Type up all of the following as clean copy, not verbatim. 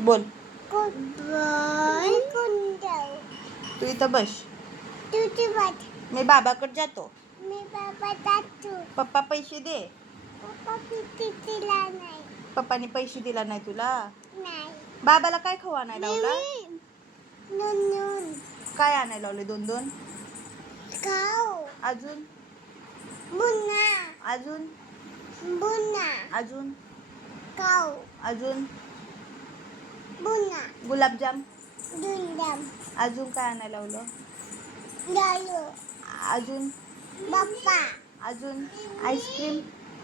बोल. कुंड तू इथं बस. तुझी वाट मी बाबाकडे जातो. मी बाबा जातो. पप्पा पैसे दे. पप्पा किती दिला नाही. पप्पानी पैसे दिला नाही तुला. नाही. बाबाला काय खाऊ आणायला लावला? नून काय आणायला लावले 2-2? खाऊ. अजून बुन्ना अजून बुन्ना अजून खाऊ. अजून बुन्ना गुलाबजाम. दुंदम अजून काय आणायला लावलं? लालू अजून बाप्पा अजून आईस्क्रीम.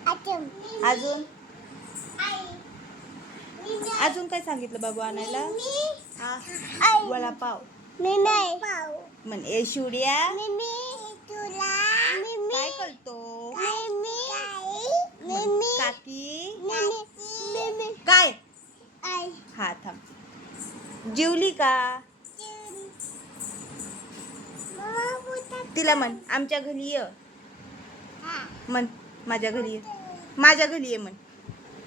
अजून अजून अजून काय सांगितलं बाबू आणायला? हा वडापाव. मी नाही पाऊ. म्हण ए शिवड्या मी तुला काय करतो? मी काकी मी काय? आई हा थांब. जेवली का? मम्मा बोलता तिला म्हण आमच्या घरी ये. हा म्हण माझ्या घरी ये. माझ्या घरी ये म्हण.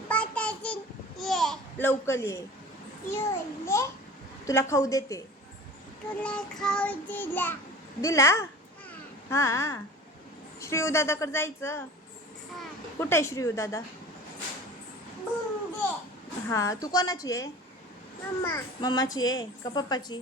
पटाची ये लवकर ये. युले तुला खाऊ देते. तुला खाऊ दिला. दिला? हा श्रीयू दादाकडे जायचं. कुठे आहे श्रीयू दादा? बुंदे हा तू कोणाची आहे? मम्मा मम्माची आहे का पप्पाची?